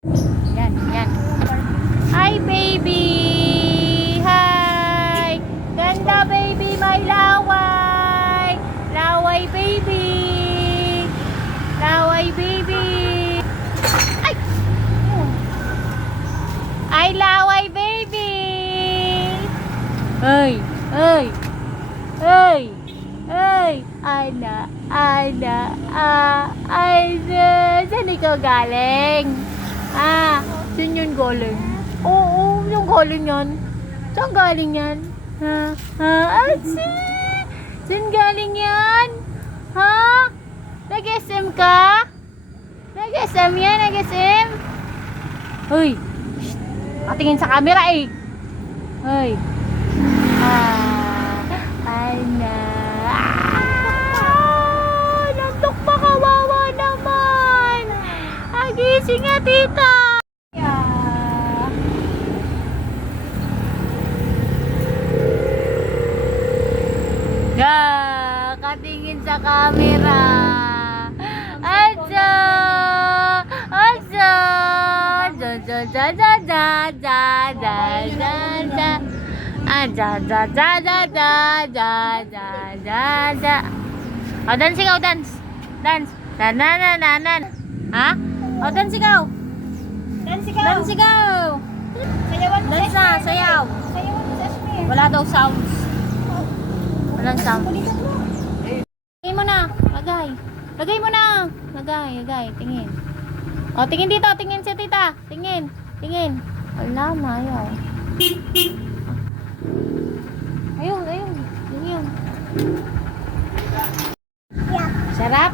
Yan, yan. Hi, baby! Hi! Ganda, baby! May laway! Laway, baby! Laway, baby! Ay! Ay, laway, baby! Ay! Ay! Ay! Ay! Ana! Ana! Ana! Saan ikaw galing? Saan yun galing? Oo, yung galing yan. Saan galing yan? Saan galing yan? Ha? Nag-SM ka? Nag-SM yan? Nag-SM? Hoy! Patingin sa camera eh. Hoy. Ana. Nantok pa, kawawa naman. Agising nga, tita. Katingin sa camera. Adja! Adja! Ja ja ja ja ja ja ja ja ja. Ja ja ja ja ja ja ja ja ja. Oh, dance ikaw, dance. Dance. Na na na na na. Ha? Oh, dance ikaw. Dan sigaw. Dance ikaw. Sayawan mo Dance sa na, sayaw. Sayawan mo sa Esmer. Wala daw sounds. Walang sound. Kulitan mo. Lagay mo na. Lagay. Lagay mo na. Lagay, lagay. Tingin. O, tingin dito. Tingin si tita. Tingin. Tingin. Wala, mayaw. Ayun, ayun. Yun yun. Sarap?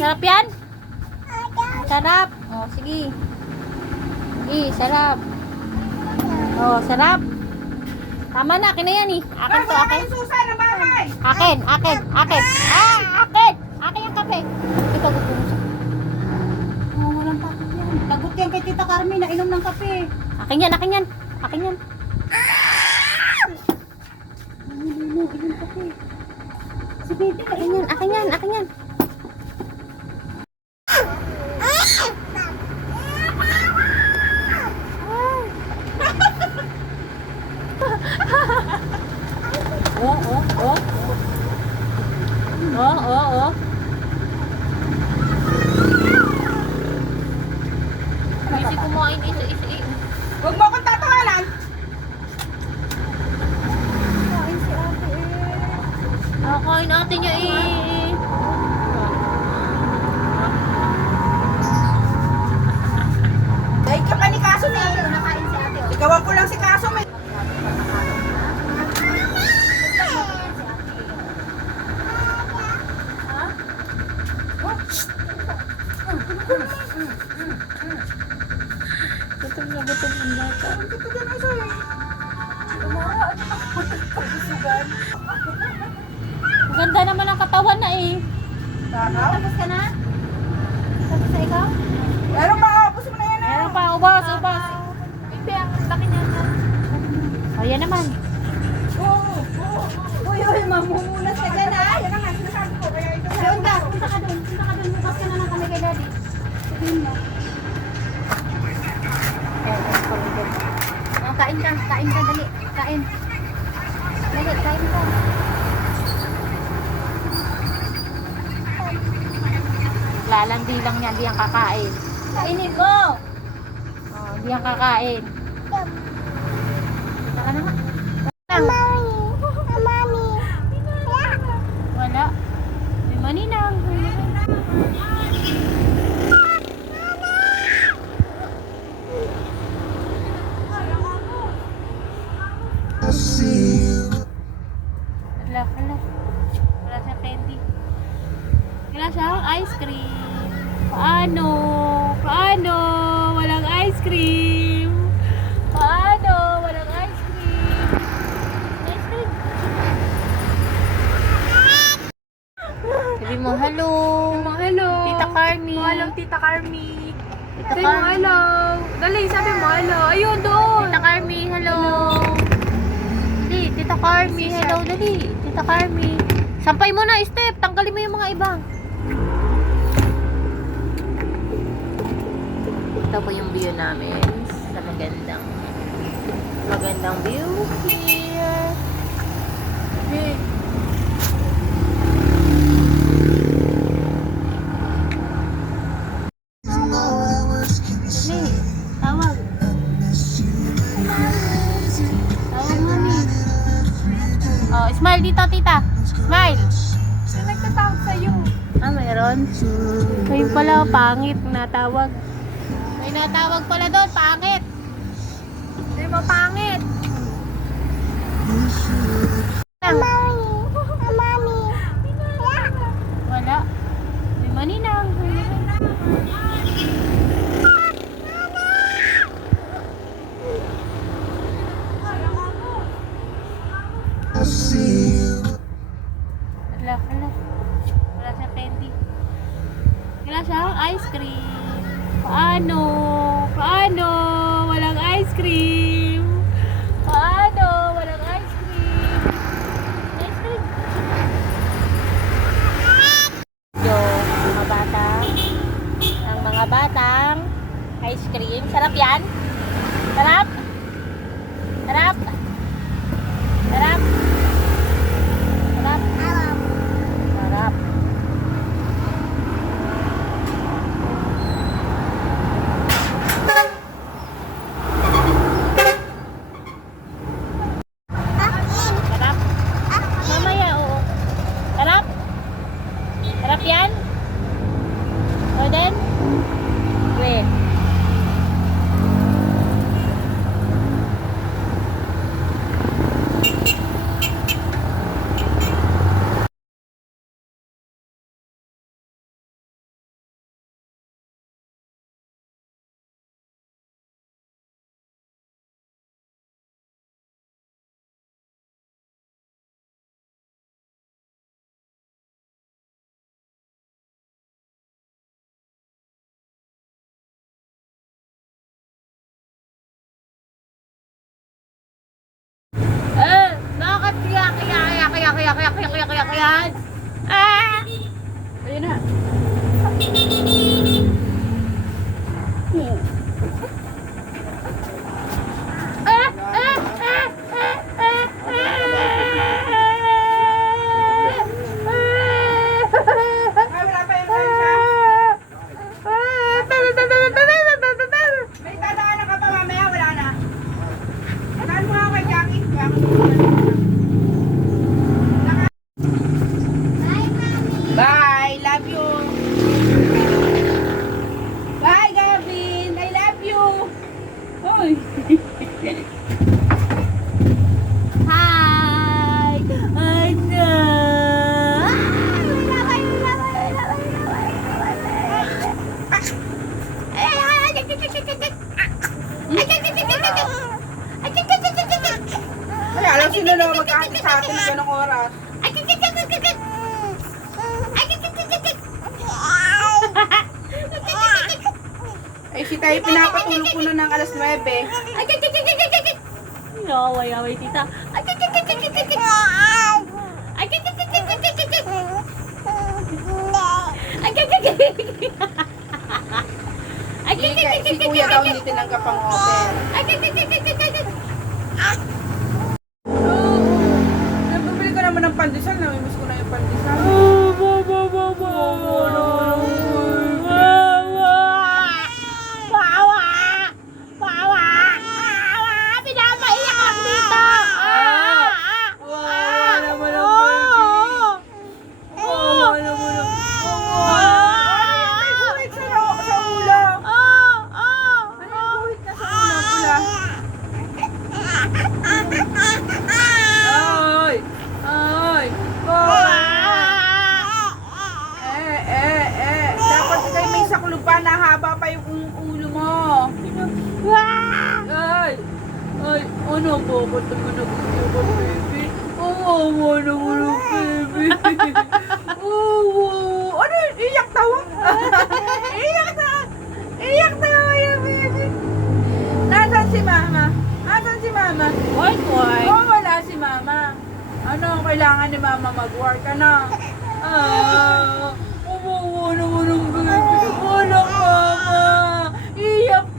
Sarap yan? Sarap. O, sige. Sige, sarap. O, sarap. Tama na, akin na yan eh. Akin to, akin. Akin, akin, akin. Akin! Akin yung kape. Ito, gusto mo siya. Oh, walang takot yan. Tagot yan kay Tita Carmen na inom ng kape. Akin yan, akin yan. Akin yan. Inom kape. Si baby, akin yan, akin yan, akin yan. Oh, oh, oh. Oh, oh, oh. Busy kumain isa-isa eh. Huwag mo akong tatawanan. Kain si ate eh. Nakakain natin niya eh. Dahil ka pa ni Kaso na eh. Nakain si ate. Ikawan ko lang si Kaso may. Gutom na gutom ang bata. Maganda naman ang katawan na eh. Tapos ka na? Tapos na ikaw? Meron pa, ubos mo na yan. Meron pa, ubos, ubos. Hindi, ang laki niya. O, yan naman. Uy, mamumunas ka dyan ah. Yan ang nga, sinasabi ko. Kaya ito na. Punta ka doon. Punta ka doon. Bukas ka na lang kami kay daddy. Sabihin mo. O, kain ka, dali. Kain. Dali, kain ka. Lalandi lang yan, di yan kakain. Kainin mo. O, di yan kakain. Saka na nga. Wala. May maninang. Wala, wala. Wala siyang candy. Wala siyang ice cream. Paano? Paano? Walang ice cream. Paano? Walang ice cream. Ice cream. Sabi mo, hello. Hello. Tita Carmi. Hello, Tita Carmi. Tita Sabi mo Carmi. hello. Dali, sabi mo hello. Ayun, doon. Tita Carmi, hello. Dali, Tita Carmi, hello. Dali, Tita Carmi. Sampay mo na, Step. Tanggalin mo yung mga iba. Ito po yung view namin sa magandang view here. Okay. Tawag. Tawag, mami. Oh, smile dito, tita. Smile. Sino nagtatawag sa'yo? Ah, mayroon. Kayo pala, pangit. Natawag. May natawag pala doon, pangit. Hindi mo pangit. Mami. Wala. May maninang. Wala. Wala siya candy. Wala siyang ice cream. Paano? Walang ice cream. Paano? Walang ice cream. Ice cream. Ang mga batang ice cream. Sarap yan? Sarap? Sarap? Sarap? Sarap? Sarap. Sarap? Mamaya, oo. Sarap? Sarap yan? O then? Wait. Bakit kaya? Ah! Ayun na. Ay, wala pa yung kansa. May dadaanan ka pa mamaya, wala na. Saan mo nga kay Jackie? Bye, love you. Bye, Gavin. I love you. Hoy. Hi! Ano? Ay, alam sino na magkakati sa atin ng ganong oras. Eh, si tayo pinapatulog ko na ng alas 9. Yaway, tita. Si kuya daw hindi tinanggap ang offer. Nabibili ko naman ng pandesal. Namimiss ko na yung pandesal. Pinapaiyak ako dito. Wawa naman ang baby. Wawa naman ang... May guhit sa ulo. Ano yung guhit na sa ulo pula? Ay! Ay! Dapat kayo may saklupan na haba pa yung ulo mo. Ay! Ay! Ano po? Ba't naman nag-iyak ang baby? Wawa naman ang baby. Ano yun? Iyak tawa? Iyak tawa yung baby. Nasaan si mama? Why? Oh, wala si mama. Ano ang kailangan ni mama mag-work? Ano? Umuwi naman ang baby. Walang mama. Iyak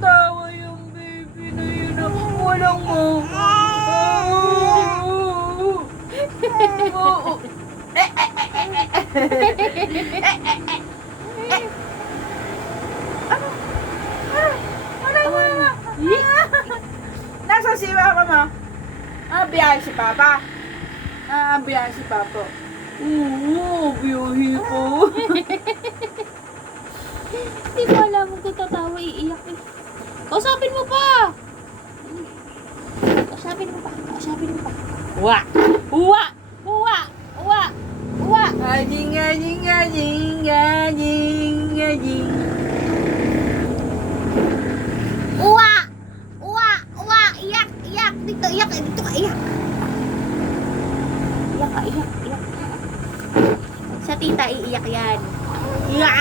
si Papa mo? Biyahe si Papa. Biyahe si Papa. Oo, biyahe ko. Hindi ko alam kung tatawa, iiyak eh. Kausapin mo pa! Kausapin mo pa. Uwa! Uwa! Uwa! Uwa! Uwa! Ajing, ajing, ajing, ajing, ajing. Uwa! Uwa! Uwa! Iyak! Iyak! Dito, iyak! Dito ka, iyak! Iyak ka, iyak! Iyak! Sa tita, iiyak yan. Iyak!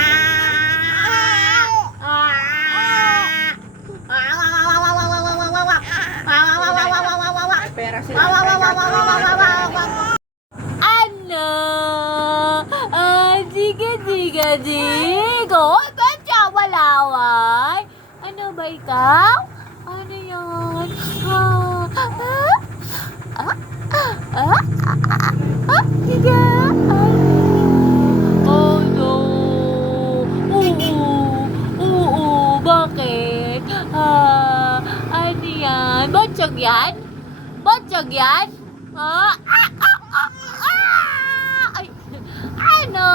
May pera sila. Ano? Diga. Oy, ba't siya walaway? Ano ba ikaw? Ano yan? Diga. Oh no. Oo, bakit? Ano yan? Batyag yan? Batyag yan? Ay, ano?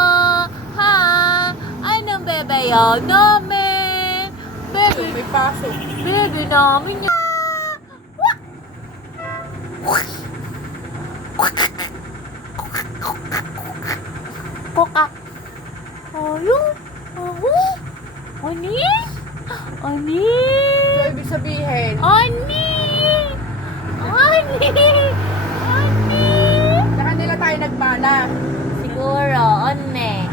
Anong bebe yan namin? May pasok. Bebe namin yan. Koka. Ayun. Ani? So, ibig sabihin, Ani! sa kanila tayo nagmana. Siguro, Onne.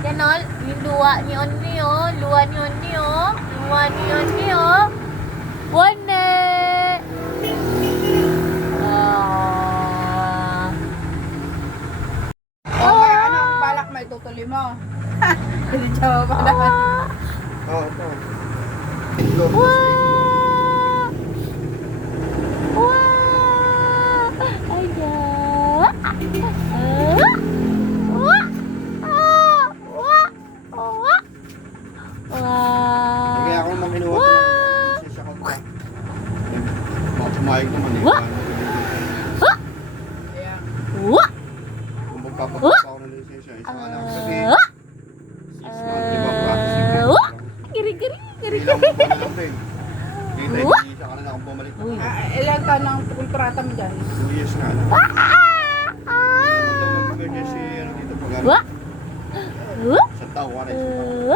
Yan o, yung luwa ni Onne o. Luwa ni Onne o. Onne! Okay, anong balak mo? Itutuloy mo. Hindi siya mapalakan. Oo, ito. Kaya ako naman kinuha ko ng lisensya ko pa. Baka pumayag naman eh. Kaya, Kung magpapakita ako ng lisensya, isa ka lang kasi 6 months, di ba? Practicing lang. Giri. Ilang buwan na lang din. Kita isa ka na lang kung bumalik na. ilan taon ang kontrata mo dyan? 2 years na. Ano daw mag-pwede si ano dito pag sa tao ka rin.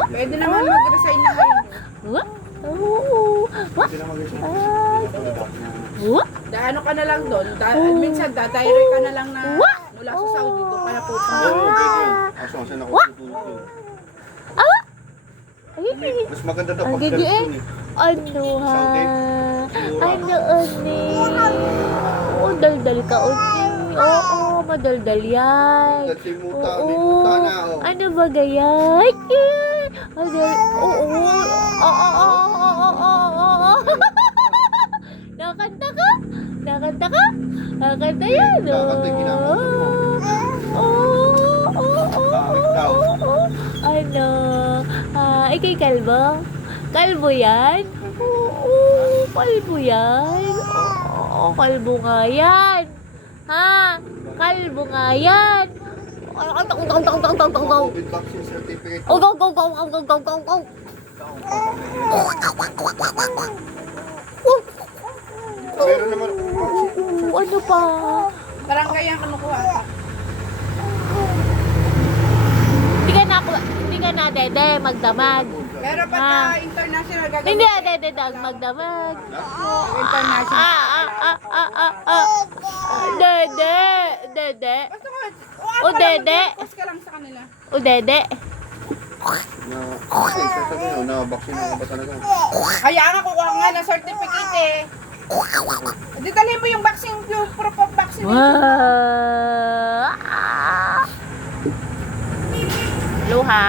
Pwede naman mag-resign na kayo. Pwede na mag-resign. Ano ka na lang doon. Minsan, direct ka na lang na mula sa Saudi. Doon ka na po. Oo, pwede yun. Kaso kasi ako tutulog doon. Mas maganda daw Ang pag gigi eh. doon eh. Ano ha? Ano Oni? Oo, daldal ka Oni. Oo, madaldal yan. Dati muta, Oo. may muta na oh. Ano ba gayan? Oo. Nakanta ka? Nakanta yan. Nakanta yung kinakanta mo. Bakit daw? Ano? Ikay kalbo? Kalbo yan? Oo, kalbo yan. Oo, kalbo nga yan. Ha? Kalbo nga yan. COVID vaccine certificate. Oh, go. Meron naman akong vaccine. Ano pa? Parang kaya ang kinukuha. Hindi ka na, dede, magdamag. Pero pagka international gagawin. Hindi, dede, magdamag. International. Dede. Basta ko, O, dede. Focus ka lang sa kanila. O, dede. Na vaccine ako ba talaga? Kaya nga kukuha nga ng certificate eh. Hindi dalhin mo yung vaccine, yung proof of vaccination. Luha.